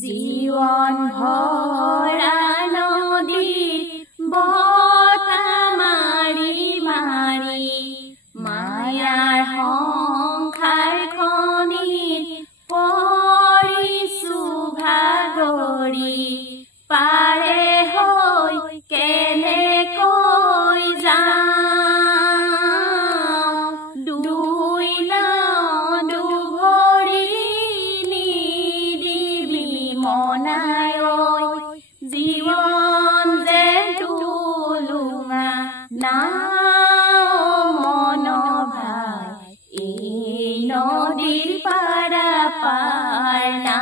জীৱন ভৰা নদীত বতাহ মাৰি মাৰি মায়াৰ সংসাৰখনিত পৰিছো ভাগৰি পাৰে হৈ কেনেকৈ যাওঁ দুই নাও দুভৰি নিদিবি মনাই ঐ জীৱন যে টুলুঙা নাও মন ভাই এই নদীৰ পাৰা পাৰ না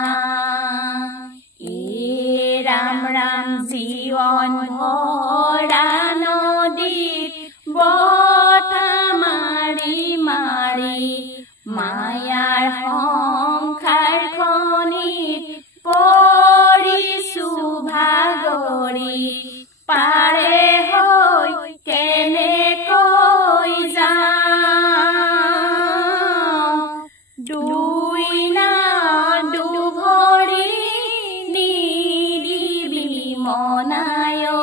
ৰাম ৰাম জীৱন ভৰা নদীত বতাহ মাৰি মাৰি মায়াৰ সংসাৰখনিত পৰিছো ভাগৰি পাৰে হৈ কেনেকৈ যাওঁ দুই নাও দুভৰি মনাই ঐ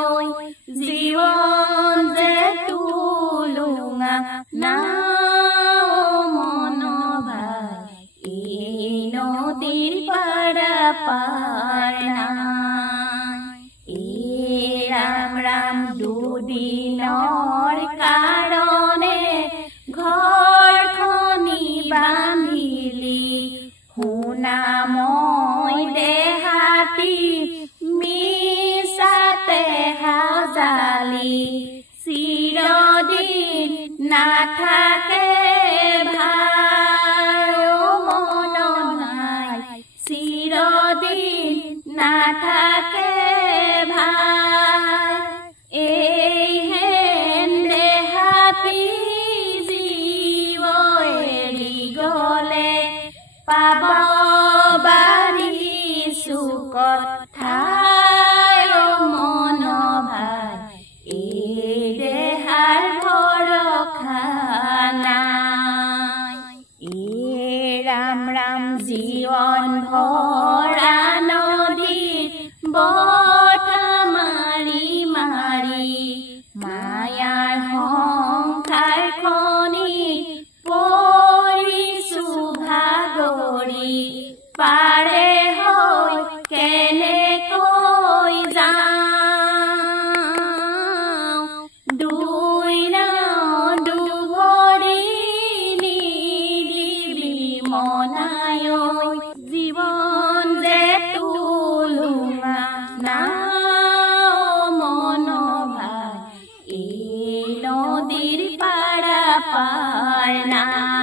জীৱন যে টুলুঙা নাও মন ভাই এই নদীৰ পাৰা পাৰ নাই ৰাম ৰাম দুদিনৰ কাৰণে ঘৰখনি বান্ধিলি শুনা মই দেহাতী হাজালি চিৰদিন নাথাকে ভাই মন নাই চিৰদিন নাথাকে ভাই এই হেন দেহাতী জীৱ এৰি গলে পাব বাৰিছো কথা ৰাম ৰাম জীৱন ভৰা নদীত বতাহ মাৰি মাৰি মায়াৰ সংসাৰখনিত পৰিছো ভাগৰি পাৰে হৈ কেনেকৈ যাওঁ দুই নাও দুভৰি মনাই ঐ জীৱন যে টুলুঙা নাও মন ভাই এই নদীৰ পাৰা পাৰ না।